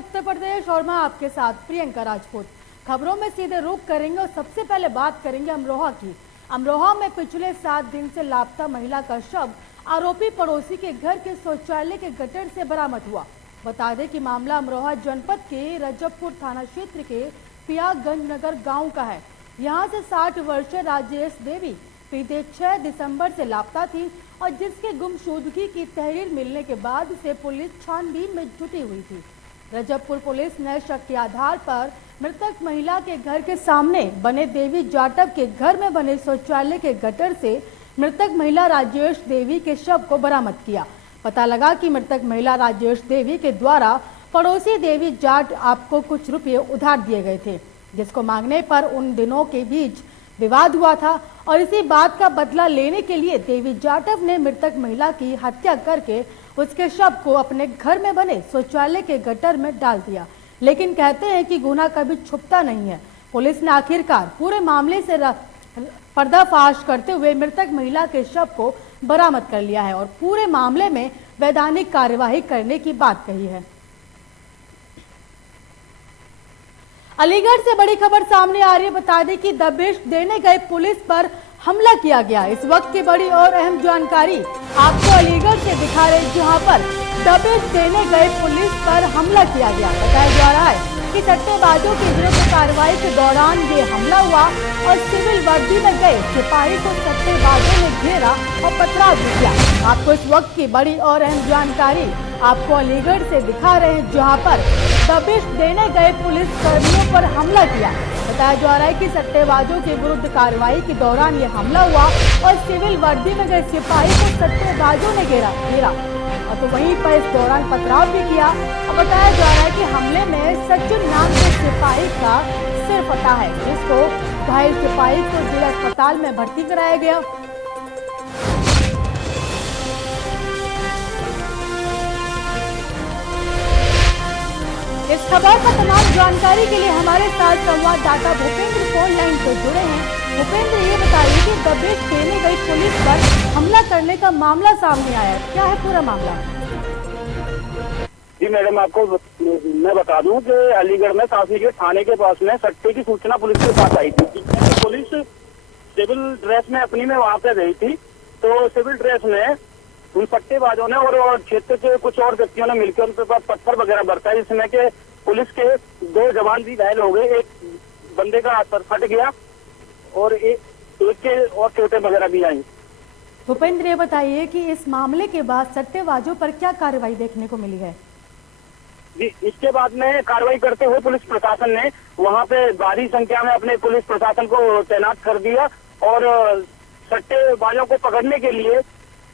उत्तर प्रदेश और मैं आपके साथ प्रियंका राजपूत। खबरों में सीधे रुख करेंगे और सबसे पहले बात करेंगे अमरोहा की। अमरोहा में पिछले 7 दिन से लापता महिला का शव आरोपी पड़ोसी के घर के शौचालय के गटर से बरामद हुआ। बता दें कि मामला अमरोहा जनपद के रजबपुर थाना क्षेत्र के पियागंज नगर गाँव का है। यहाँ से 60 वर्षीय राजेश देवी बीते 6 दिसंबर से लापता थी और जिसके गुमशुदगी की तहरीर मिलने के बाद से पुलिस छानबीन में जुटी हुई थी। रजबपुर पुलिस ने शक के आधार पर मृतक महिला के घर के सामने बने देवी जाटव के घर में बने शौचालय के गटर से मृतक महिला राजेश देवी के शव को बरामद किया। पता लगा कि मृतक महिला राजेश देवी के द्वारा पड़ोसी देवी जाट आपको कुछ रुपये उधार दिए गए थे, जिसको मांगने पर उन दिनों के बीच विवाद हुआ था और इसी बात का बदला लेने के लिए देवी जाटव ने मृतक महिला की हत्या करके उसके शव को अपने घर में बने शौचालय के गटर में डाल दिया। लेकिन कहते हैं कि गुनाह कभी छुपता नहीं है। पुलिस ने आखिरकार पूरे मामले से पर्दाफाश करते हुए मृतक महिला के शव को बरामद कर लिया है और पूरे मामले में वैधानिक कार्यवाही करने की बात कही है। अलीगढ़ से बड़ी खबर सामने आ रही है। बता दें कि दबिश देने गए पुलिस पर हमला किया गया। इस वक्त की बड़ी और अहम जानकारी आपको अलीगढ़ से दिखा रहे, जहां पर दबिश देने गए पुलिस पर हमला किया गया। बताया जा रहा है कि सट्टेबाजों के विरुद्ध कार्रवाई के दौरान ये हमला हुआ और सिविल वर्दी में गए सिपाही को सट्टेबाजों ने घेरा और पथराव भी किया। आपको इस वक्त की बड़ी और अहम जानकारी आपको अलीगढ़ से दिखा रहे हैं, जहां पर दबिश देने गए पुलिस कर्मियों पर हमला किया। बताया जा रहा है कि सट्टेबाजों के विरुद्ध कार्रवाई के दौरान ये हमला हुआ और सिविल वर्दी में गए सिपाही को सट्टेबाजों ने घेरा और तो वहीं पर इस दौरान पथराव भी किया। और बताया जा रहा है कि हमले में सचिन नाम के सिपाही का सिर फटा है, जिसको घायल सिपाही को जिला अस्पताल में भर्ती कराया गया। इस खबर पर तमाम जानकारी के लिए हमारे साथ संवाददाता भूपेंद्र फोन लाइन पर जुड़े हैं। भूपेंद्र, ये बताइए कि दबिश देने गई पुलिस पर हमला करने का मामला सामने आया है, क्या है पूरा मामला? जी मैडम, आपको मैं बता दूं कि अलीगढ़ में शासनिक थाने के पास में सट्टे की सूचना पुलिस के पास आई थी। पुलिस सिविल ड्रेस में अपनी में वहां पे गई थी, तो सिविल ड्रेस में उन सट्टेबाजों ने और क्षेत्र के कुछ और व्यक्तियों ने मिलकर उनके पास पत्थर वगैरह बरता, जिसमें के पुलिस के 2 जवान भी घायल हो गए। एक बंदे का सर फट गया और एक के और चोटें वगैरह भी आई। भूपेंद्र, ये बताइए कि इस मामले के बाद सट्टेबाजों पर क्या कार्रवाई देखने को मिली है? जी, इसके बाद में कार्रवाई करते हुए पुलिस प्रशासन ने वहां पे भारी संख्या में अपने पुलिस प्रशासन को तैनात कर दिया और सट्टेबाजों को पकड़ने के लिए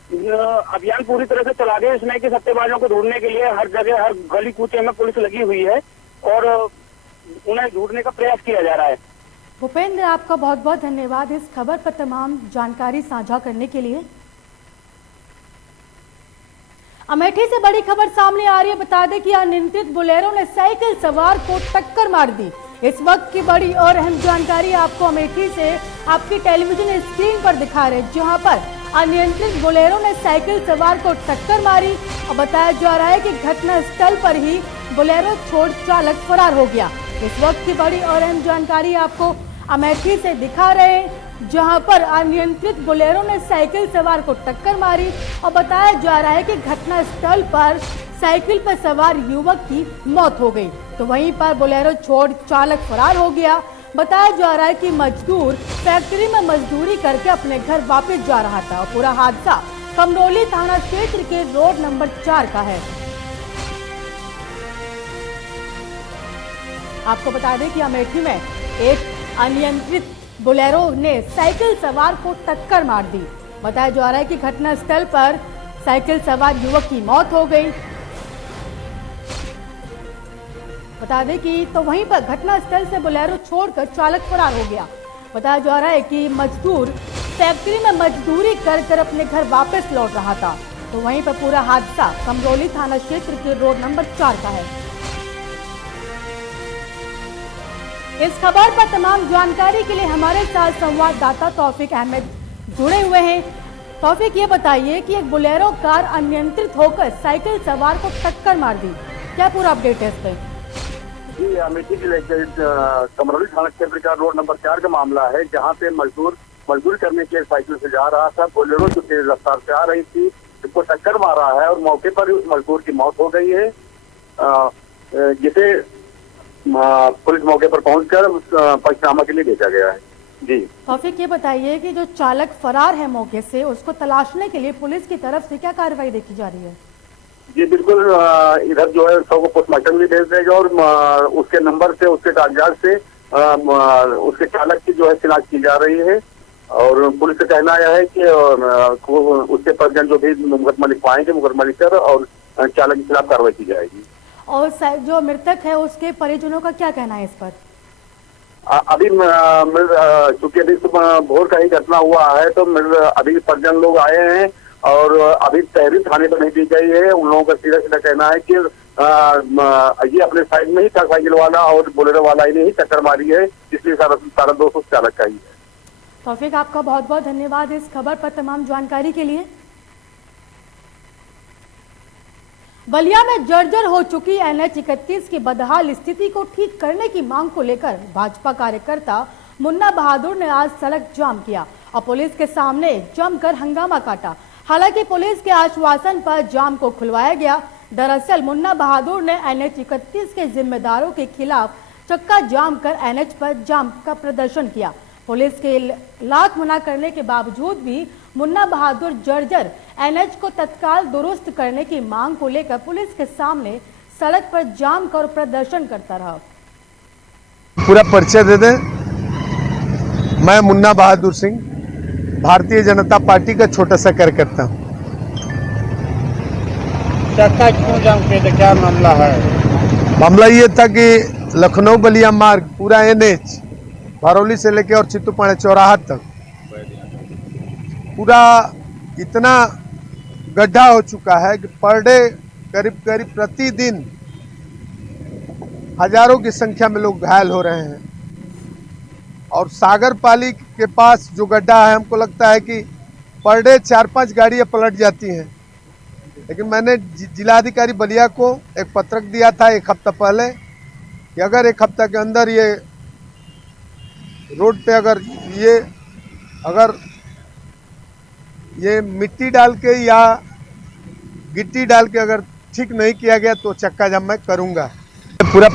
अभियान पूरी तरह से चला दिया। इसमें कि सट्टेबाजों को ढूंढने के लिए हर जगह हर गली कूचे में पुलिस लगी हुई है और उन्हें ढूंढने का प्रयास किया जा रहा है। भूपेंद्र, आपका बहुत बहुत धन्यवाद इस खबर पर तमाम जानकारी साझा करने के लिए। अमेठी से बड़ी खबर सामने आ रही है। बता दें कि अनियंत्रित बोलेरो ने साइकिल सवार को टक्कर मार दी। इस वक्त की बड़ी और अहम जानकारी आपको अमेठी से आपकी टेलीविजन स्क्रीन पर दिखा रहे, जहां पर अनियंत्रित बोलेरो ने साइकिल सवार को टक्कर मारी और बताया जा रहा है कि घटना स्थल पर ही बोलेरो छोड़ चालक फरार हो गया। इस वक्त की बड़ी और अहम जानकारी आपको अमेठी से दिखा रहे, जहां पर अनियंत्रित बोलेरो ने साइकिल सवार को टक्कर मारी और बताया जा रहा है कि घटना स्थल पर साइकिल पर सवार युवक की मौत हो गई, तो वहीं पर बोलेरो छोड़ चालक फरार हो गया। बताया जा रहा है कि मजदूर फैक्ट्री में मजदूरी करके अपने घर वापस जा रहा था और पूरा हादसा कमरोली थाना क्षेत्र के रोड नंबर 4 का है। आपको बता दें कि अमेठी में एक अनियंत्रित बोलेरो ने साइकिल सवार को टक्कर मार दी। बताया जा रहा है कि घटना स्थल पर साइकिल सवार युवक की मौत हो गई। बता दें कि तो वहीं पर घटना स्थल से बोलेरो छोड़कर चालक फरार हो गया। बताया जा रहा है कि मजदूर फैक्ट्री में मजदूरी कर अपने घर वापस लौट रहा था, तो वहीं पर पूरा हादसा कमरोली थाना क्षेत्र के रोड नंबर 4 का है। इस खबर पर तमाम जानकारी के लिए हमारे साथ संवाददाता तौफिक अहमद जुड़े हुए हैं। तौफिक, ये बताइए कि एक बोलेरो कार अनियंत्रित होकर साइकिल सवार को टक्कर मार दी, क्या पूरा अपडेट है इस पे? जी अमेठी जिले के कमरौली थाना क्षेत्र का रोड नंबर 4 का मामला है, जहां पे मजदूरी करने के साइकिल से जा रहा था। बोलेरो जो तेज रफ्तार से आ रही थी, इसको टक्कर मारा है और मौके पर उस मजदूर की मौत हो गई है, जिसे पुलिस मौके पर पहुंचकर पंचनामा के लिए भेजा गया है। जी तौफीक, ये बताइए कि जो चालक फरार है मौके से, उसको तलाशने के लिए पुलिस की तरफ से क्या कार्रवाई देखी जा रही है? जी बिल्कुल, इधर जो है सबको पोस्टमार्टम भी भेज देगा और उसके नंबर से, उसके कागजात से उसके चालक की जो है शिनाख्त की जा रही है। और पुलिस का कहना यह है कि उसके परिजन जो भी मुकदमा लिखवाएंगे, मुकदमा लिखकर और चालक के खिलाफ कार्रवाई की जाएगी। और जो मृतक है उसके परिजनों का क्या कहना है इस पर? अभी चूंकि अभी भोर का ही घटना हुआ है, तो अभी परिजन लोग आए हैं और अभी तहरीर थाने पर नहीं दी गई है। उन लोगों का सीधा सीधा कहना है कि ये अपने साइड में ही था, साइकिल वाला और बोलेरो वाला ही ने ही टक्कर मारी है, इसलिए सारा दोष उस चालक का ही है। तौफीक, आपका बहुत बहुत धन्यवाद इस खबर पर तमाम जानकारी के लिए। बलिया में जर्जर हो चुकी NH-31 की बदहाल स्थिति को ठीक करने की मांग को लेकर भाजपा कार्यकर्ता मुन्ना बहादुर ने आज सड़क जाम किया और पुलिस के सामने जमकर हंगामा काटा। हालांकि पुलिस के आश्वासन पर जाम को खुलवाया गया। दरअसल मुन्ना बहादुर ने NH-31 के जिम्मेदारों के खिलाफ चक्का जाम कर NH पर जाम का प्रदर्शन किया। पुलिस के लाख मना करने के बावजूद भी मुन्ना बहादुर जर्जर NH को तत्काल दुरुस्त करने की मांग को लेकर पुलिस के सामने सड़क पर जाम कर प्रदर्शन करता रहा। पूरा परिचय दे दें। मैं मुन्ना बहादुर सिंह, भारतीय जनता पार्टी का छोटा सा कार्यकर्ता हूँ। चक्का क्यों जाम किए थे, क्या मामला है? मामला ये था कि लखनऊ बलिया मार्ग पूरा NH भरौली से लेके और चित्तूपाड़ा चौराहा तक पूरा इतना गड्ढा हो चुका है कि पर डे करीब प्रतिदिन हजारों की संख्या में लोग घायल हो रहे हैं। और सागर पाली के पास जो गड्ढा है, हमको लगता है कि पर डे 4-5 गाड़ियां पलट जाती हैं। लेकिन मैंने जिलाधिकारी बलिया को एक पत्रक दिया था 1 हफ्ता पहले कि अगर 1 हफ्ता के अंदर ये रोड पे अगर ये मिट्टी डाल के या गिट्टी डाल के अगर ठीक नहीं किया गया तो चक्का जाम मैं करूंगा। पूरा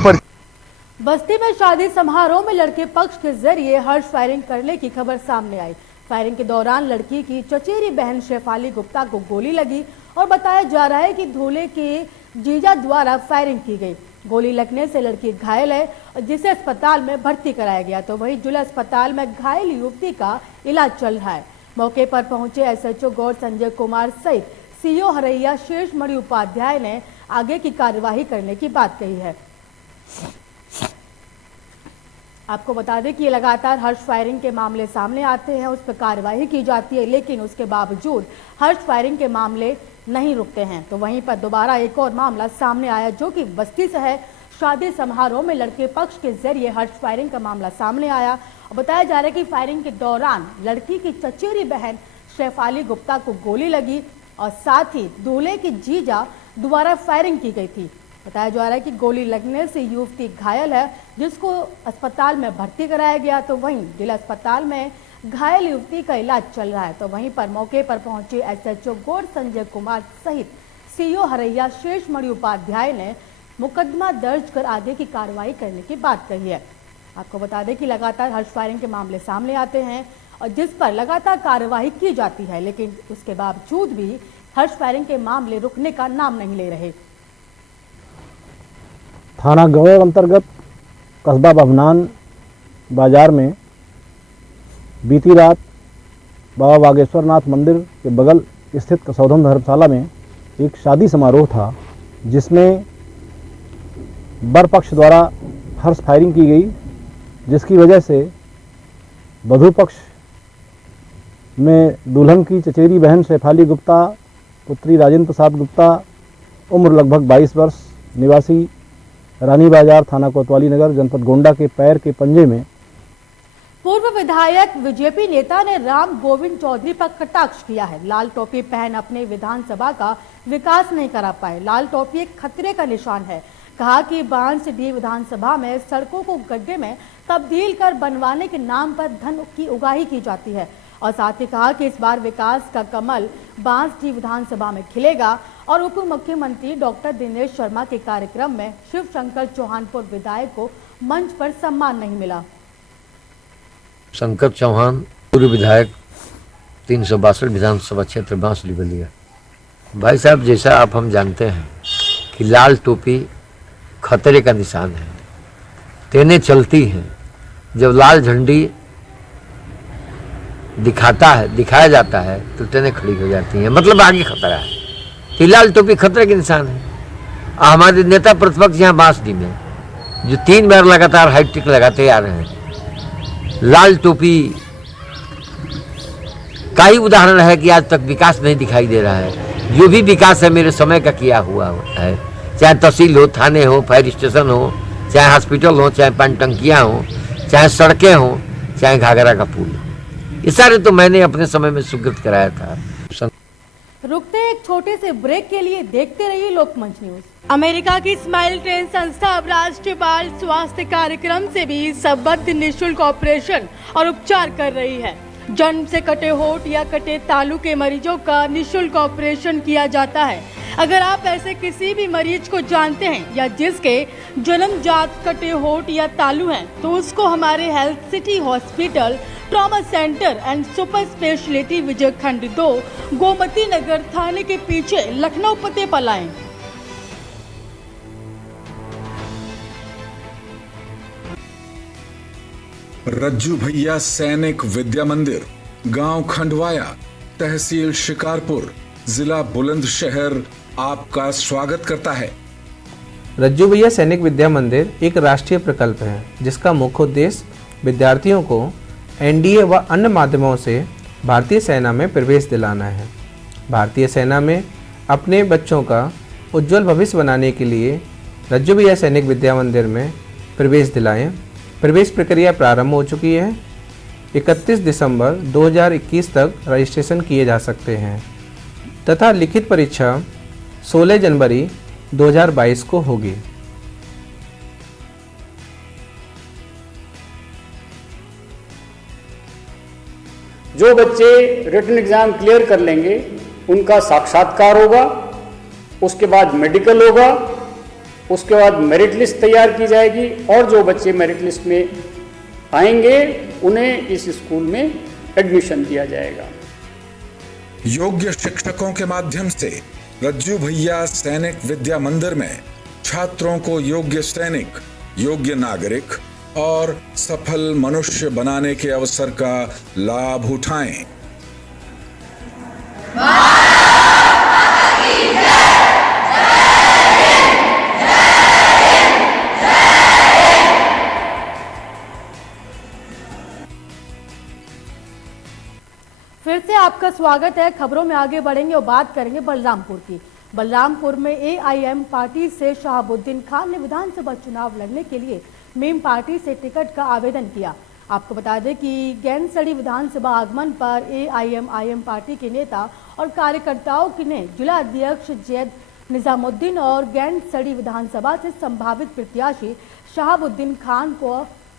बस्ती में शादी समारोह में लड़के पक्ष के जरिए हर्ष फायरिंग करने की खबर सामने आई। फायरिंग के दौरान लड़की की चचेरी बहन शेफाली गुप्ता को गोली लगी और बताया जा रहा है कि दूल्हे के जीजा द्वारा फायरिंग की गई। गोली लगने से लड़की घायल है, जिसे अस्पताल में भर्ती कराया गया। तो वहीं जिला अस्पताल में घायल युवती का इलाज चल रहा है। मौके पर पहुंचे SHO गौर संजय कुमार सहित CO हरैया शेषमणि उपाध्याय ने आगे की कार्यवाही करने की बात कही है। आपको बता दें कि लगातार हर्ष फायरिंग के मामले सामने आते हैं, उस पर कार्यवाही की जाती है, लेकिन उसके बावजूद हर्ष फायरिंग के मामले नहीं रुकते हैं। तो वहीं पर दोबारा एक और मामला सामने आया जो कि बस्ती से है। शादी समारोह में लड़के पक्ष के जरिए हर्ष फायरिंग का मामला सामने आया और बताया जा रहा है कि फायरिंग के दौरान लड़की की चचेरी बहन शेफाली गुप्ता को गोली लगी और साथ ही दूल्हे की जीजा द्वारा फायरिंग की गई थी। बताया जा रहा है कि गोली लगने से युवती घायल है, जिसको अस्पताल में भर्ती कराया गया। तो वहीं जिला अस्पताल में घायल युवती का इलाज चल रहा है। तो वहीं पर मौके पर पहुंचे SHO गौर संजय कुमार सहित CO हरैया शेषमणि उपाध्याय ने मुकदमा दर्ज कर आगे की कार्रवाई करने की बात कही है। आपको बता दें कि लगातार हर्ष फायरिंग के मामले सामने आते हैं और जिस पर लगातार कार्यवाही की जाती है, लेकिन उसके बावजूद भी हर्ष फायरिंग के मामले रुकने का नाम नहीं ले रहे। थाना गौर अंतर्गत कस्बा भवनान बाजार में बीती रात बाबा बागेश्वर नाथ मंदिर के बगल स्थित कसौधम धर्मशाला में एक शादी समारोह था, जिसमें वर पक्ष द्वारा हर्ष फायरिंग की गई, जिसकी वजह से वधू पक्ष में दुल्हन की चचेरी बहन शेफाली गुप्ता पुत्री राजेंद्र प्रसाद गुप्ता उम्र लगभग 22 वर्ष निवासी रानी बाजार थाना कोतवाली नगर जनपद गोंडा के पैर के पंजे में। पूर्व विधायक बीजेपी नेता ने राम गोविंद चौधरी पर कटाक्ष किया है। लाल टोपी पहन अपने विधानसभा का विकास नहीं करा पाए। लाल टोपी एक खतरे का निशान है। कहा कि बांसडीह विधानसभा में सड़कों को गड्ढे में तब्दील कर बनवाने के नाम पर धन की उगाही की जाती है और साथ ही कहा कि इस बार विकास का कमल बांसडीह विधानसभा में खिलेगा और उप मुख्यमंत्री डॉक्टर दिनेश शर्मा के कार्यक्रम में शिव शंकर चौहानपुर विधायक को मंच पर सम्मान नहीं मिला। शंकर चौहान पूर्व विधायक 362 विधानसभा क्षेत्र बांसडीह बलिया। भाई साहब, जैसा आप हम जानते हैं कि लाल टोपी खतरे का निशान है। ट्रेनें चलती हैं, जब लाल झंडी दिखाया जाता है तो ट्रेनें खड़ी हो जाती हैं, मतलब आगे खतरा है। तो लाल टोपी खतरे के निशान है। हमारे नेता प्रतिपक्ष यहाँ बांसडीह में जो 3 बार लगातार हाईटेक लगाते आ रहे हैं, लाल टोपी का ही उदाहरण है कि आज तक विकास नहीं दिखाई दे रहा है। जो भी विकास है मेरे समय का किया हुआ है, चाहे तहसील हो, थाने हो, फायर स्टेशन हो, चाहे हॉस्पिटल हो, चाहे पानी टंकियाँ हो, चाहे सड़कें हो, चाहे घाघरा का पुल, ये सारे तो मैंने अपने समय में स्वीकृत कराया था। रुकते एक छोटे से ब्रेक के लिए, देखते रहिए लोकमंच न्यूज। अमेरिका की स्माइल ट्रेन संस्था अब राष्ट्रीय बाल स्वास्थ्य कार्यक्रम से भी संबद्ध निःशुल्क ऑपरेशन और उपचार कर रही है। जन्म से कटे होठ या कटे तालू के मरीजों का निःशुल्क ऑपरेशन किया जाता है। अगर आप ऐसे किसी भी मरीज को जानते हैं या जिसके जन्मजात कटे होठ या तालू हैं, तो उसको हमारे health city hospital trauma centre and super speciality Vijay Khand 2 Gomti Nagar थाने के पीछे लखनऊ पते पर लाएं। रज्जू भैया सैनिक विद्या मंदिर, गांव खंडवाया, तहसील शिकारपुर, जिला बुलंदशहर आपका स्वागत करता है। रज्जू भैया सैनिक विद्या मंदिर एक राष्ट्रीय प्रकल्प है जिसका मुख्य उद्देश्य विद्यार्थियों को एनडीए व अन्य माध्यमों से भारतीय सेना में प्रवेश दिलाना है। भारतीय सेना में अपने बच्चों का उज्जवल भविष्य बनाने के लिए रज्जू भैया सैनिक विद्या मंदिर में प्रवेश दिलाएं। प्रवेश प्रक्रिया प्रारंभ हो चुकी है। 31 दिसंबर 2021 तक रजिस्ट्रेशन किए जा सकते हैं तथा लिखित परीक्षा 16 जनवरी 2022 को होगी। जो बच्चे रिटन एग्जाम क्लियर कर लेंगे उनका साक्षात्कार होगा, उसके बाद मेडिकल होगा, उसके बाद मेरिट लिस्ट तैयार की जाएगी और जो बच्चे मेरिट लिस्ट में आएंगे उन्हें इस स्कूल में एडमिशन दिया जाएगा। योग्य शिक्षकों के माध्यम से रज्जू भैया सैनिक विद्या मंदिर में छात्रों को योग्य सैनिक, योग्य नागरिक और सफल मनुष्य बनाने के अवसर का लाभ उठाएं। फिर से आपका स्वागत है। खबरों में आगे बढ़ेंगे और बात करेंगे बलरामपुर की। बलरामपुर में एआईएम पार्टी से शहाबुद्दीन खान ने विधानसभा चुनाव लड़ने के लिए मीम पार्टी से टिकट का आवेदन किया। आपको बता दें कि गैंसड़ी विधानसभा आगमन पर एआईएम पार्टी के नेता और कार्यकर्ताओं ने जिला अध्यक्ष जैद निजामुद्दीन और गैंसड़ी विधानसभा से संभावित प्रत्याशी शहाबुद्दीन खान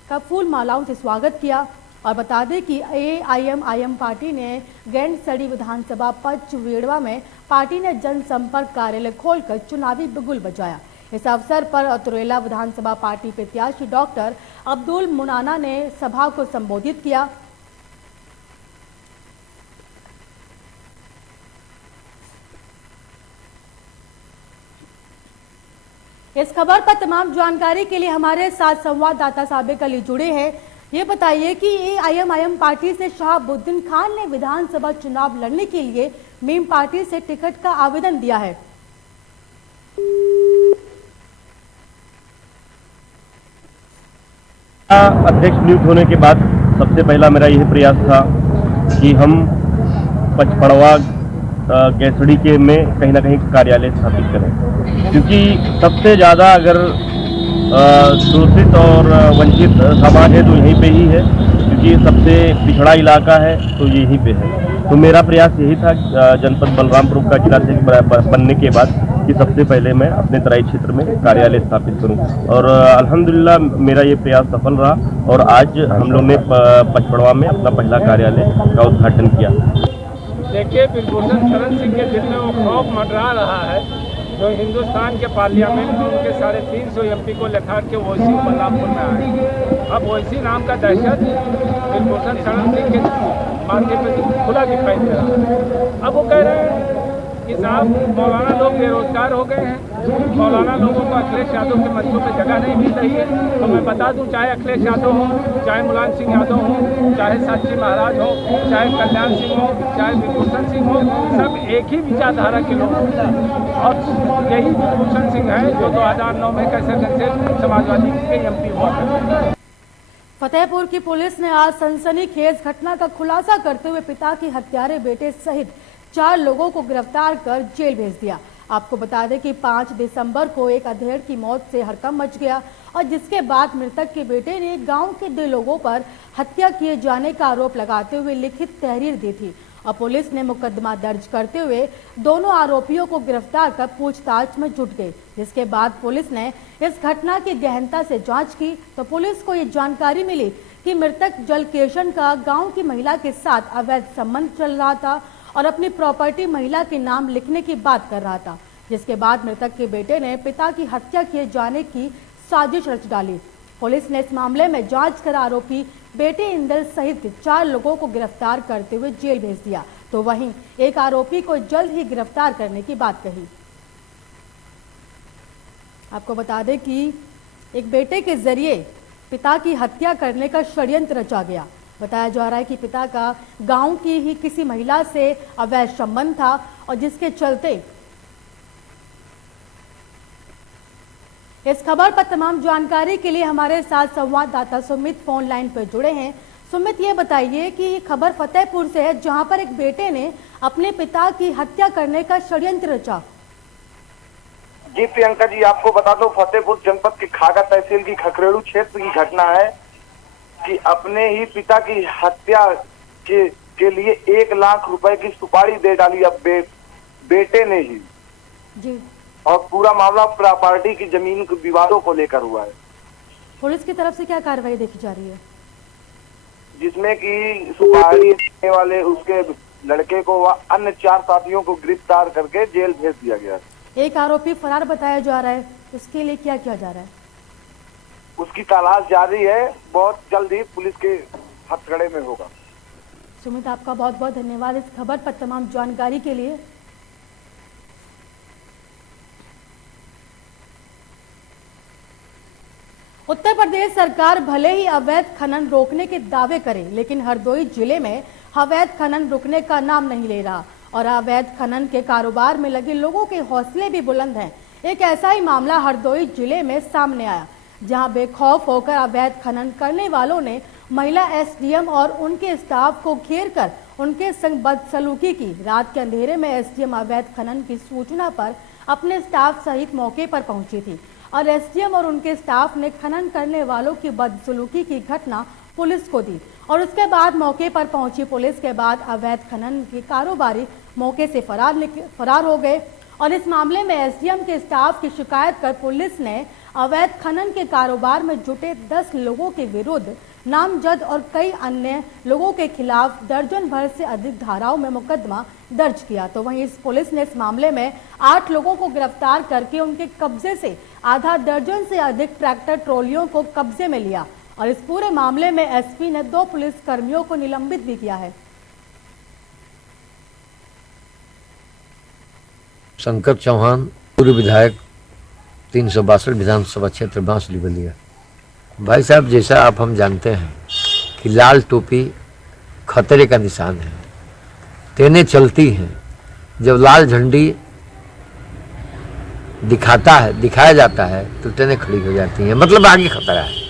का फूल मालाओं से स्वागत किया। और बता दें कि एआईएम पार्टी ने गैंसड़ी विधानसभा पचवेड़वा में पार्टी ने जनसंपर्क कार्यालय खोलकर चुनावी बिगुल बजाया। इस अवसर पर अतरेला विधानसभा पार्टी प्रत्याशी डॉक्टर अब्दुल मुनाना ने सभा को संबोधित किया। इस खबर पर तमाम जानकारी के लिए हमारे साथ संवाददाता साबिक अली जुड़े हैं। ये बताइए कि एआईएम पार्टी से शहाबुद्दीन खान ने विधानसभा चुनाव लड़ने के लिए मीम पार्टी से टिकट का आवेदन दिया है। अध्यक्ष नियुक्त होने के बाद सबसे पहला मेरा यही प्रयास था कि हम पचपड़वा गैंसड़ी के में कहीं ना कहीं कार्यालय स्थापित करें, क्योंकि सबसे ज़्यादा अगर शोषित और वंचित समाज है तो यहीं पे ही है, क्योंकि सबसे पिछड़ा इलाका है तो यहीं पे है। तो मेरा प्रयास यही था जनपद बलरामपुर का जिला बनने के बाद कि सबसे पहले मैं अपने तराई क्षेत्र में कार्यालय स्थापित करूं और अल्हम्दुलिल्लाह मेरा ये प्रयास सफल रहा और आज हम लोग ने पचपड़वा में अपना पहला कार्यालय का उद्घाटन किया। देखिए, ब्रिजभूषण शरण सिंह के दिल में वो खौफ मंडरा रहा है जो हिंदुस्तान के पार्लियामेंट में उनके 350 MP को लेकर के ओसी बल्लापुर में आए। अब ओसी नाम का दहशत ब्रिजभूषण शरण सिंह के माथे पे खुला दिखाई दे रहा है। अब वो कह रहे हैं कि साहब मौलाना लोग बेरोजगार हो गए हैं, मौलाना लोगों को अखिलेश यादव के मंचों पर जगह नहीं मिल रही है। तो मैं बता दूं, चाहे अखिलेश यादव हो, चाहे मुलायम सिंह यादव हो, चाहे साक्षी महाराज हो, चाहे कल्याण सिंह हो, चाहे ब्रिजभूषण सिंह हो, सब एक ही विचारधारा के लोग हैं। और यही ब्रिजभूषण सिंह है जो 2009 में कैसरगंज से समाजवादी के MP हुआ करते। फतेहपुर की पुलिस ने आज सनसनीखेज घटना का खुलासा करते हुए पिता की हत्यारे बेटे सहित 4 लोगों को गिरफ्तार कर जेल भेज दिया। आपको बता दें कि 5 दिसंबर को एक अधेड़ की मौत से हड़कंप मच गया और जिसके बाद मृतक के बेटे ने गांव के 2 लोगों पर हत्या किए जाने का आरोप लगाते हुए लिखित तहरीर दी थी और पुलिस ने मुकदमा दर्ज करते हुए दोनों आरोपियों को गिरफ्तार कर पूछताछ में जुट गई। जिसके बाद पुलिस ने इस घटना की गहनता से जांच की तो पुलिस को ये जानकारी मिली कि मृतक जलकेशन का गांव की महिला के साथ अवैध संबंध चल रहा था और अपनी प्रॉपर्टी महिला के नाम लिखने की बात कर रहा था। जिसके बाद मृतक के बेटे ने पिता की हत्या किए जाने की साजिश रच डाली। पुलिस ने इस मामले में जांच कर आरोपी बेटे इंदल सहित 4 लोगों को गिरफ्तार करते हुए जेल भेज दिया तो वहीं एक आरोपी को जल्द ही गिरफ्तार करने की बात कही। आपको बता दें कि एक बेटे के जरिए पिता की हत्या करने का षड्यंत्र रचा गया। बताया जा रहा है कि पिता का गांव की ही किसी महिला से अवैध संबंध था और जिसके चलते इस खबर पर तमाम जानकारी के लिए हमारे साथ संवाददाता सुमित फोन लाइन पर जुड़े हैं। सुमित, ये बताइए कि ये खबर फतेहपुर से है जहां पर एक बेटे ने अपने पिता की हत्या करने का षड्यंत्र रचा। जी प्रियंका जी, आपको बता दो फतेहपुर जनपद के खागा तहसील की खकरेड़ू क्षेत्र की घटना है कि अपने ही पिता की हत्या के लिए 1 लाख रुपए की सुपारी दे डाली अब बेटे ने ही जी। और पूरा मामला प्रॉपर्टी की जमीन के विवादों को लेकर हुआ है। पुलिस की तरफ से क्या कार्रवाई देखी जा रही है? जिसमें कि सुपारी देने वाले उसके लड़के को व अन्य 4 साथियों को गिरफ्तार करके जेल भेज दिया गया। एक आरोपी फरार बताया जा रहा है, उसके लिए क्या किया जा रहा है? उसकी तलाश जारी है, बहुत जल्द ही पुलिस के हथकड़े में होगा। सुमित, आपका बहुत बहुत धन्यवाद इस खबर पर तमाम जानकारी के लिए। उत्तर प्रदेश सरकार भले ही अवैध खनन रोकने के दावे करे, लेकिन हरदोई जिले में अवैध खनन रुकने का नाम नहीं ले रहा और अवैध खनन के कारोबार में लगे लोगों के हौसले भी बुलंद हैं। एक ऐसा ही मामला हरदोई जिले में सामने आया, जहां बेखौफ होकर अवैध खनन करने वालों ने महिला SDM और उनके स्टाफ को घेर कर उनके संग बदसलूकी की। रात के अंधेरे में SDM अवैध खनन की सूचना पर अपने स्टाफ सहित मौके पर पहुंची थी और SDM और उनके स्टाफ ने खनन करने वालों की बदसलूकी की घटना पुलिस को दी और उसके बाद मौके पर पहुंची पुलिस के बाद अवैध खनन के कारोबारी मौके से फरार हो गए और इस मामले में SDM के स्टाफ की शिकायत कर पुलिस ने अवैध खनन के कारोबार में जुटे 10 लोगों के विरुद्ध नामजद और कई अन्य लोगों के खिलाफ दर्जन भर से अधिक धाराओं में मुकदमा दर्ज किया। तो वहीं इस पुलिस ने इस मामले में 8 लोगों को गिरफ्तार करके उनके कब्जे से आधा दर्जन से अधिक ट्रैक्टर ट्रॉलियों को कब्जे में लिया और इस पूरे मामले में SP ने 2 पुलिस कर्मियों को निलंबित भी किया है। शंकर चौहान, पूर्व विधायक 362 विधानसभा क्षेत्र बांसुरी बलिया। भाई साहब, जैसा आप हम जानते हैं कि लाल टोपी खतरे का निशान है। ट्रेनें चलती हैं, जब लाल झंडी दिखाया जाता है तो ट्रेनें खड़ी हो जाती हैं, मतलब आगे खतरा है।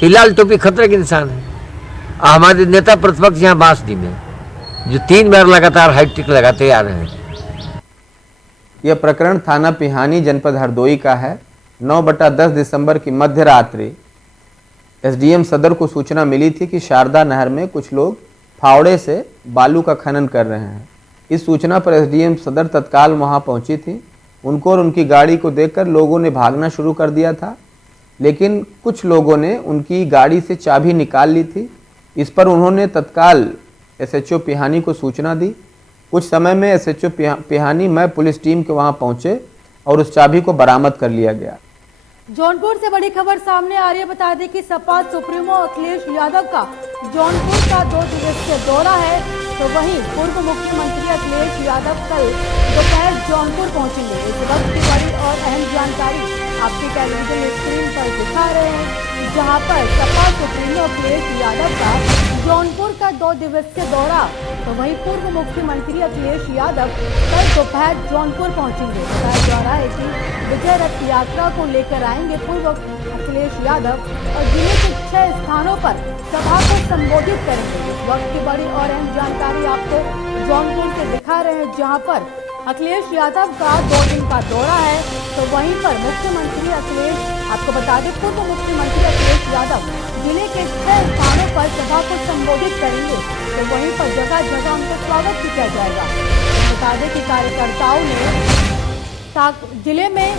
तो लाल टोपी खतरे के निशान है। हमारे नेता प्रतिपक्ष यहाँ बांसुरी में जो 3 बार लगातार हाईटेक लगाते आ रहे हैं। यह प्रकरण थाना पिहानी जनपद हरदोई का है। 9/10 दिसंबर की मध्य रात्रि SDM सदर को सूचना मिली थी कि शारदा नहर में कुछ लोग फावड़े से बालू का खनन कर रहे हैं। इस सूचना पर SDM सदर तत्काल वहां पहुंची थी उनको और उनकी गाड़ी को देखकर लोगों ने भागना शुरू कर दिया था, लेकिन कुछ लोगों ने उनकी गाड़ी से चाबी निकाल ली थी। इस पर उन्होंने तत्काल एसएचओ पिहानी को सूचना दी। कुछ समय में एसएचओ पिहानी मैं पुलिस टीम के वहां पहुंचे और उस चाबी को बरामद कर लिया गया। जौनपुर से बड़ी खबर सामने आ रही है। बता दें कि सपा सुप्रीमो अखिलेश यादव का जौनपुर का 2 दिवसीय दौरा है, तो वहीं पूर्व मुख्यमंत्री अखिलेश यादव कल दोपहर जौनपुर पहुंचेंगे। इस वक्त की बड़ी और अहम जानकारी आपकी टेलीविजन स्क्रीन पर दिखा रहे हैं, जहां पर सपा सुप्रीमो अखिलेश यादव का जौनपुर का 2 दिवसीय दौरा, तो वहीं पूर्व मुख्यमंत्री अखिलेश यादव कल दोपहर जौनपुर पहुंचेंगे। बताया जा रहा है कि विजय रथ यात्रा को लेकर आएंगे पूर्व अखिलेश यादव और जिले के 6 स्थानों पर सभा को संबोधित करेंगे। इस वक्त की बड़ी और अहम जानकारी आपको जौनपुर से दिखा रहे हैं, जहां पर अखिलेश यादव का 2 दिन का दौरा है, तो वहीं पर मुख्यमंत्री अखिलेश, आपको बता दें पूर्व मुख्यमंत्री अखिलेश यादव जिले के 6 स्थानों पर सभा को संबोधित करेंगे, तो वहीं पर जगह जगह उनका स्वागत किया जाएगा। बता दें कि कार्यकर्ताओं ने जिले में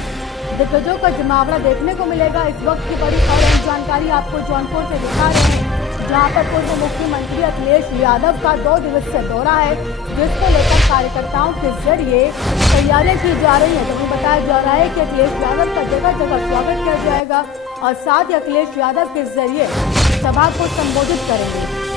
दिग्गजों का जमावड़ा देखने को मिलेगा। इस वक्त की बड़ी और अहम जानकारी आपको जौनपुर से दिखा रहे हैं, जहां पर पूर्व मुख्यमंत्री अखिलेश यादव का 2 दिवसीय दौरा है, जिसको लेकर कार्यकर्ताओं के जरिए तैयारियां की जा रही हैं। तो बताया जा रहा है कि अखिलेश यादव का जगह जगह स्वागत किया जाएगा और साथ ही अखिलेश यादव के जरिए सभा को संबोधित करेंगे।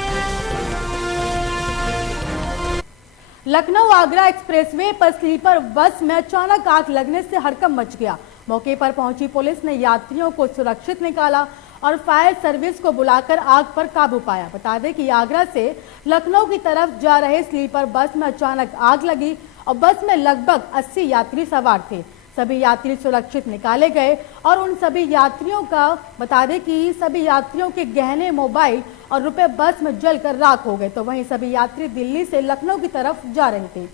लखनऊ आगरा एक्सप्रेसवे पर स्लीपर बस में अचानक आग लगने से हड़कंप मच गया। मौके पर पहुंची पुलिस ने यात्रियों को सुरक्षित निकाला और फायर सर्विस को बुलाकर आग पर काबू पाया। बता दें कि आगरा से लखनऊ की तरफ जा रहे स्लीपर बस में अचानक आग लगी और बस में लगभग 80 यात्री सवार थे। सभी यात्री सुरक्षित निकाले गए और उन सभी यात्रियों का बता दें कि सभी यात्रियों के गहने, मोबाइल और रुपए बस में जलकर राख हो गए। तो वहीं सभी यात्री दिल्ली से लखनऊ की तरफ जा रहे थे।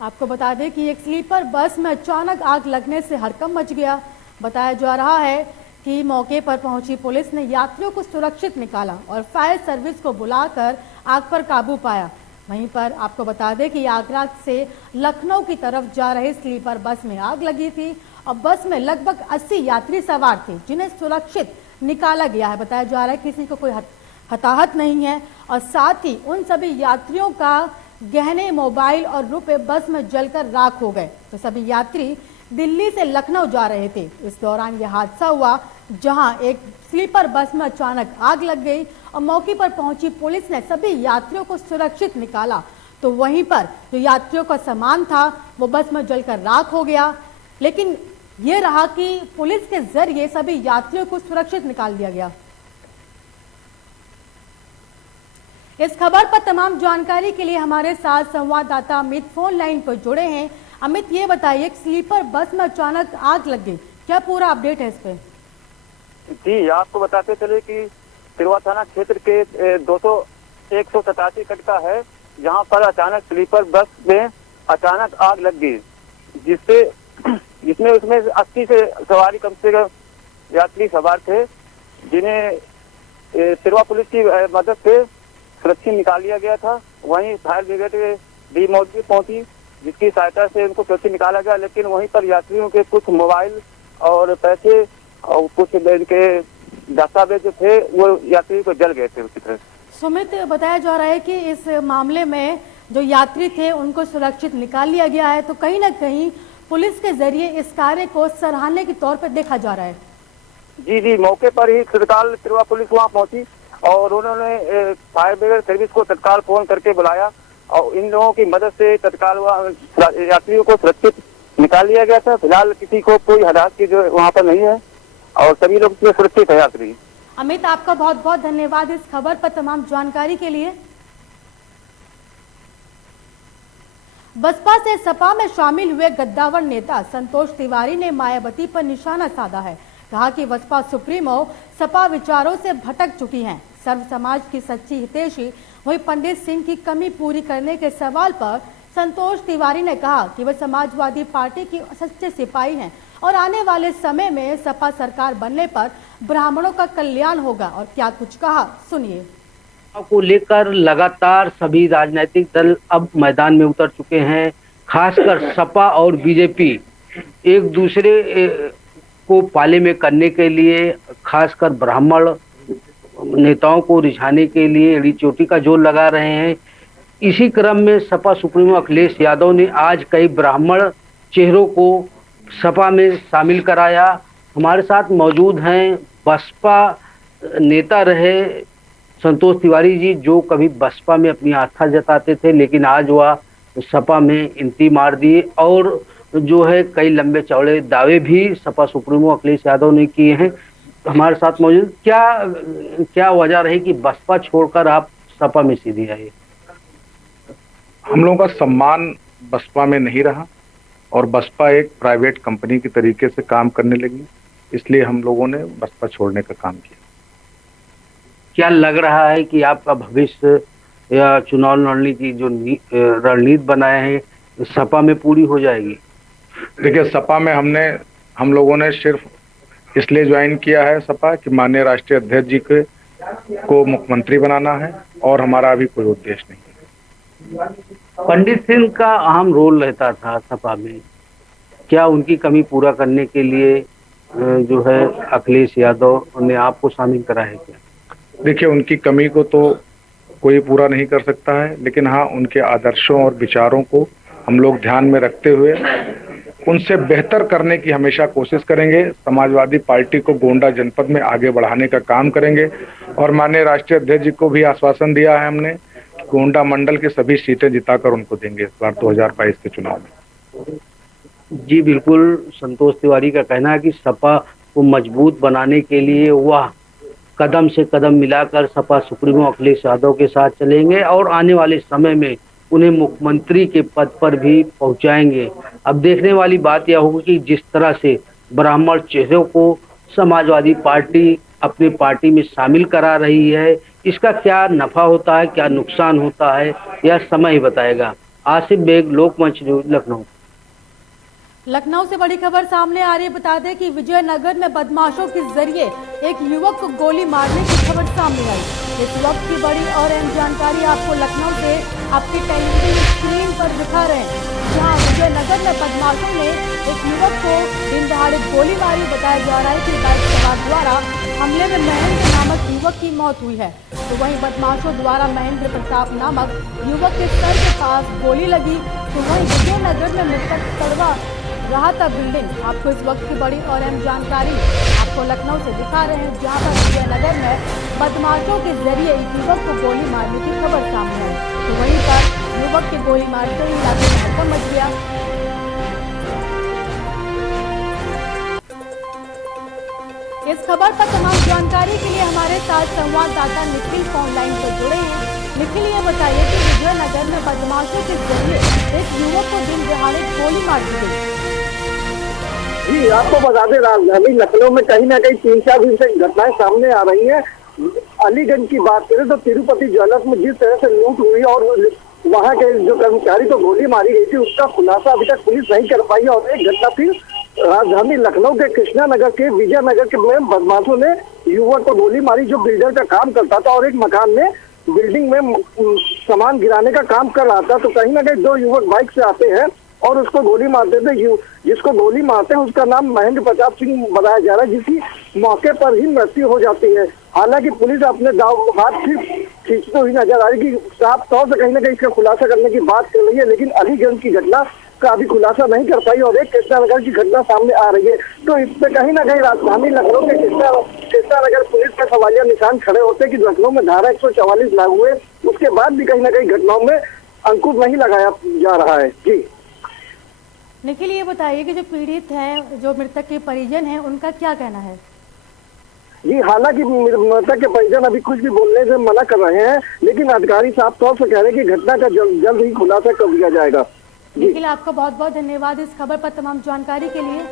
आपको बता दें कि एक स्लीपर बस में अचानक आग लगने से हड़कंप मच गया। बताया जा रहा है कि मौके पर पहुंची पुलिस ने यात्रियों को सुरक्षित निकाला और फायर सर्विस को बुलाकर आग पर काबू पाया। वहीं पर आपको बता दें कि आगरा से लखनऊ की तरफ जा रहे स्लीपर बस में आग लगी थी और बस में लगभग 80 यात्री सवार थे, जिन्हें सुरक्षित निकाला गया है। बताया जा रहा है किसी को कोई हताहत नहीं है और साथ ही उन सभी यात्रियों का गहने, मोबाइल और रुपए बस में जलकर राख हो गए। तो सभी यात्री दिल्ली से लखनऊ जा रहे थे। इस दौरान यह हादसा हुआ, जहां एक स्लीपर बस में अचानक आग लग गई और मौके पर पहुंची पुलिस ने सभी यात्रियों को सुरक्षित निकाला। तो वहीं पर जो यात्रियों का सामान था वो बस में जलकर राख हो गया, लेकिन ये रहा कि पुलिस के जरिए सभी यात्रियों को सुरक्षित निकाल दिया गया। इस खबर पर तमाम जानकारी के लिए हमारे साथ संवाददाता अमित फोन लाइन पर जुड़े हैं। अमित, ये बताइए स्लीपर बस में अचानक आग लग गई, क्या पूरा अपडेट है इस पे? जी, आपको बताते चले कि तिरवा थाना क्षेत्र के 187 कटका है, जहां पर अचानक स्लीपर बस में अचानक आग लग गई, जिसमें उसमें 80 से सवारी कम से कम यात्री सवार थे, जिन्हें तिरवा पुलिस की मदद से सुरक्षित निकाल लिया गया था। वहीं फायर ब्रिगेड भी मौके पहुंची, जिसकी सहायता से उनको सुरक्षित निकाला गया, लेकिन वहीं पर यात्रियों के कुछ मोबाइल और पैसे और कुछ इनके दस्तावेज जो थे वो यात्री को जल गए थे उसी तरह। सुमित, बताया जा रहा है कि इस मामले में जो यात्री थे उनको सुरक्षित निकाल लिया गया है, तो कहीं ना कहीं पुलिस के जरिए इस कार्य को सराहने के तौर पर देखा जा रहा है। जी, मौके पर ही तत्काल तिरवा पुलिस वहाँ पहुंची और उन्होंने फायर ब्रिगेड सर्विस को तत्काल फोन करके बुलाया और इन लोगों की मदद से तत्काल यात्रियों को सुरक्षित निकाल लिया गया था। फिलहाल किसी को कोई हताहत की जो वहाँ पर नहीं है और सभी लोग सुरक्षित है यात्री। अमित, आपका बहुत बहुत धन्यवाद इस खबर पर तमाम जानकारी के लिए। बसपा से सपा में शामिल हुए गद्दावर नेता संतोष तिवारी ने मायावती पर निशाना साधा है। कहा कि बसपा सुप्रीमो सपा विचारों से भटक चुकी हैं। सर्व समाज की सच्ची हितैषी वही पंडित सिंह की कमी पूरी करने के सवाल पर संतोष तिवारी ने कहा कि वह समाजवादी पार्टी की सच्चे सिपाही हैं और आने वाले समय में सपा सरकार बनने पर ब्राह्मणों का कल्याण होगा। और क्या कुछ कहा, सुनिए। को लेकर लगातार सभी राजनीतिक दल अब मैदान में उतर चुके हैं। खासकर सपा और बीजेपी एक दूसरे को पाले में करने के लिए, खासकर ब्राह्मण नेताओं को रिझाने के लिए एड़ी चोटी का जोर लगा रहे हैं। इसी क्रम में सपा सुप्रीमो अखिलेश यादव ने आज कई ब्राह्मण चेहरों को सपा में शामिल कराया। हमारे साथ मौजूद हैं बसपा नेता रहे संतोष तिवारी जी, जो कभी बसपा में अपनी आस्था जताते थे लेकिन आज वह सपा में एंट्री मार दिए और जो है कई लंबे चौड़े दावे भी सपा सुप्रीमो अखिलेश यादव ने किए हैं। हमारे साथ मौजूद, क्या वजह रही कि बसपा छोड़कर आप सपा में सीधे आए? हम लोगों का सम्मान बसपा में नहीं रहा और बसपा एक प्राइवेट कंपनी के तरीके से काम करने लगी, इसलिए हम लोगों ने बसपा छोड़ने का काम किया। क्या लग रहा है कि आपका भविष्य या चुनाव लड़ने की जो रणनीति बनाए हैं सपा में पूरी हो जाएगी? देखिए, सपा में हम लोगों ने सिर्फ इसलिए ज्वाइन किया है सपा कि माननीय राष्ट्रीय अध्यक्ष जी को मुख्यमंत्री बनाना है और हमारा अभी कोई उद्देश्य नहीं है। पंडित सिंह का अहम रोल रहता था सपा में, क्या उनकी कमी पूरा करने के लिए जो है अखिलेश यादव ने आपको शामिल करा है क्या? देखिए, उनकी कमी को तो कोई पूरा नहीं कर सकता है, लेकिन हाँ, उनके आदर्शों और विचारों को हम लोग ध्यान में रखते हुए उनसे बेहतर करने की हमेशा कोशिश करेंगे। समाजवादी पार्टी को गोंडा जनपद में आगे बढ़ाने का काम करेंगे और माननीय राष्ट्रीय अध्यक्ष जी को भी आश्वासन दिया है हमने, गोंडा मंडल के सभी सीटें जिताकर उनको देंगे इस बार 2022 के चुनाव में। जी बिल्कुल, संतोष तिवारी का कहना है कि सपा को मजबूत बनाने के लिए वह कदम से कदम मिलाकर सपा सुप्रीमो अखिलेश यादव के साथ चलेंगे और आने वाले समय में उन्हें मुख्यमंत्री के पद पर भी पहुंचाएंगे। अब देखने वाली बात यह होगी कि जिस तरह से ब्राह्मण चेहरों को समाजवादी पार्टी अपनी पार्टी में शामिल करा रही है, इसका क्या नफा होता है, क्या नुकसान होता है, यह समय ही बताएगा। आसिफ बेग, लोकमंच न्यूज, लखनऊ। लखनऊ से बड़ी खबर सामने आ रही है। बता दें कि विजयनगर में बदमाशों के जरिए एक युवक को गोली मारने की खबर सामने आई। इस वक्त की बड़ी और अहम जानकारी आपको लखनऊ से आपकी टेलीविजन स्क्रीन पर दिखा रहे हैं, जहां विजयनगर में बदमाशों ने एक युवक को दिन दहाड़े गोली मारी। बताया जा रहा है कि बाइक सवार द्वारा हमले में महेंद्र नामक युवक की मौत हुई है, तो वहीं बदमाशों द्वारा महेंद्र प्रताप नामक युवक के सर के पास गोली लगी। तो वहीं विजयनगर में मृतक तड़वा रहा था बिल्डिंग। आपको इस वक्त की बड़ी और अहम जानकारी आपको लखनऊ से दिखा रहे हैं, जहां पर विजयनगर में बदमाशों के जरिए एक युवक को गोली मारने की खबर सामने आई। तो वहीं पर युवक के गोली मारते ही इलाके में हड़कंप मच गया। इस खबर पर तमाम जानकारी के लिए हमारे साथ संवाददाता निखिल फोन लाइन पर जुड़े हैं। निखिल, ये बताइए कि विजयनगर में बदमाशों के जरिए एक युवक को दिन दहाड़े गोली मार दी गई। जी, आपको बता दें, राजधानी लखनऊ में कहीं ना कहीं 3-4 दिन से घटनाएं सामने आ रही हैं। अलीगंज की बात करें तो तिरुपति ज्वेलर्स में जिस तरह से लूट हुई और वहां के जो कर्मचारी को गोली मारी गई थी, उसका खुलासा अभी तक पुलिस नहीं कर पाई। और एक घटना फिर राजधानी लखनऊ के कृष्णा नगर के विजयनगर के में बदमाशों ने युवक को गोली मारी, जो बिल्डर का काम करता था और एक मकान में बिल्डिंग में सामान गिराने का काम कर रहा था। तो कहीं ना कहीं 2 युवक बाइक से आते हैं और उसको गोली मारते थे। जिसको गोली मारते हैं उसका नाम महेंद्र प्रताप सिंह बताया जा रहा है, जिसकी मौके पर ही मृत्यु हो जाती है। हालांकि पुलिस अपने दाव हाथ फिर खींचते हुई नजर आ रही है कि साफ तौर से कहीं ना कहीं इसका खुलासा करने की बात कर रही है, लेकिन अलीगंज की घटना का अभी खुलासा नहीं कर पाई और एक कृष्णानगर की घटना सामने आ रही है। तो इस पे कहीं ना कहीं राजधानी लखनऊ के कृष्णानगर पुलिस का सवालिया निशान खड़े होते कि लखनऊ में धारा 144 लागू है, उसके बाद भी कहीं ना कहीं घटनाओं में अंकुश नहीं लगाया जा रहा है। जी निखिल, ये बताइए कि जो पीड़ित हैं, जो मृतक के परिजन हैं, उनका क्या कहना है? जी, हालांकि मृतक के परिजन अभी कुछ भी बोलने से मना कर रहे हैं, लेकिन अधिकारी साफ तौर से कह रहे हैं कि घटना का जल्द ही खुलासा कर दिया जाएगा। निखिल, आपका बहुत बहुत धन्यवाद इस खबर पर तमाम जानकारी के लिए।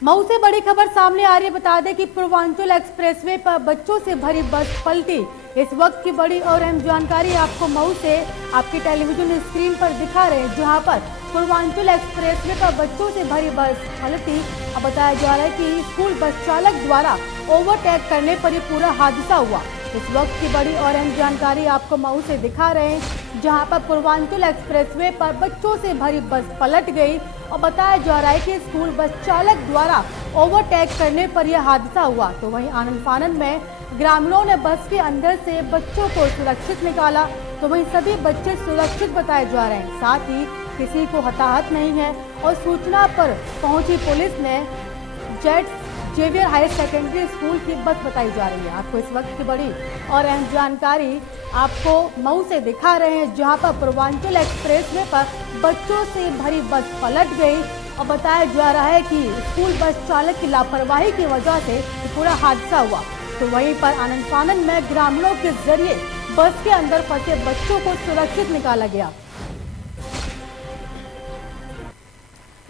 मऊ से बड़ी खबर सामने आ रही है। बता दें कि पूर्वांचल एक्सप्रेसवे पर बच्चों से भरी बस पलटी। इस वक्त की बड़ी और अहम जानकारी आपको मऊ से आपकी टेलीविजन स्क्रीन पर दिखा रहे हैं, जहां पर पूर्वांचल एक्सप्रेसवे पर बच्चों से भरी बस पलटी। अब बताया जा रहा है कि स्कूल बस चालक द्वारा ओवरटेक करने पर ये पूरा हादसा हुआ। इस वक्त की बड़ी और अहम जानकारी आपको मऊ से दिखा रहे हैं, जहां पर पूर्वांचल एक्सप्रेसवे पर बच्चों से भरी बस पलट गई और बताया जा रहा है कि स्कूल बस चालक द्वारा ओवरटेक करने पर यह हादसा हुआ। तो वहीं आनंद फानंद में ग्रामीणों ने बस के अंदर से बच्चों को सुरक्षित निकाला, तो वहीं सभी बच्चे सुरक्षित बताए जा रहे हैं। साथ ही किसी को हताहत नहीं है और सूचना पर पहुंची पुलिस ने जेट जेवियर हायर सेकेंडरी स्कूल की बस बताई जा रही है। आपको इस वक्त की बड़ी और अहम जानकारी आपको मऊ से दिखा रहे हैं, जहां पर पूर्वांचल एक्सप्रेसवे पर बच्चों से भरी बस पलट गई और बताया जा रहा है कि स्कूल बस चालक की लापरवाही की वजह से पूरा हादसा हुआ। तो वहीं पर आनंद फानंद में ग्रामीणों के जरिए बस के अंदर फंसे बच्चों को सुरक्षित निकाला गया।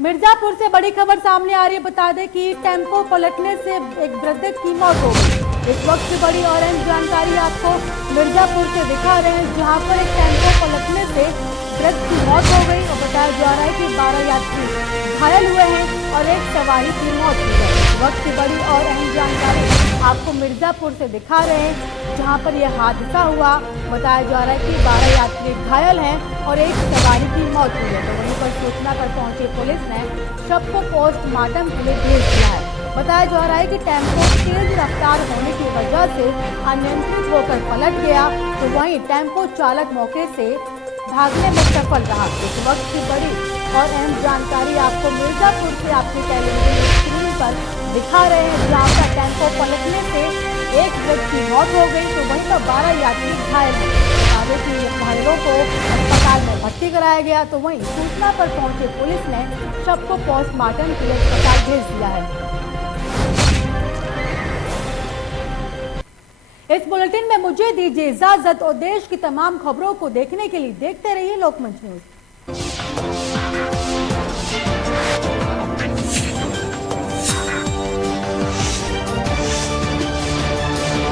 मिर्जापुर से बड़ी खबर सामने आ रही है। बता दें कि टेम्पो पलटने से एक वृद्ध की मौत हो गई। इस वक्त की बड़ी और अहम जानकारी आपको मिर्जापुर से दिखा रहे हैं, जहां पर एक टेम्पो पलटने से वृद्ध की मौत हो गई और बताया जा रहा है कि 12 यात्री घायल हुए हैं और एक सवारी की मौत हुई है। इस वक्त की बड़ी और अहम जानकारी आपको मिर्जापुर से दिखा रहे हैं, जहां पर यह हादसा हुआ। बताया जा रहा है कि 12 यात्री घायल हैं और एक सवारी की मौत हुई है। तो वहीं पर सूचना पर पहुंची पुलिस ने शव को पोस्टमार्टम के लिए भेज दिया है। बताया जा रहा है कि टेम्पो तेज रफ्तार होने की वजह से अनियंत्रित होकर पलट गया, तो वहीं टेम्पो चालक मौके से भागने में सफल रहा। इस वक्त की बड़ी और अहम जानकारी आपको मिर्जापुर से आपके टेलीविजन स्क्रीन पर दिखा रहे हैं, जहाँ पर टेम्पो पलटने से एक व्यक्ति की मौत हो गई, तो वहीं पर 12 यात्री घायल हैं। घायलों को अस्पताल में भर्ती कराया गया। तो वहीं सूचना पर पहुंचे पुलिस ने शव को पोस्टमार्टम के लिए अस्पताल भेज दिया है। इस बुलेटिन में मुझे दीजिए इजाजत और देश की तमाम खबरों को देखने के लिए देखते रहिए लोकमंच न्यूज।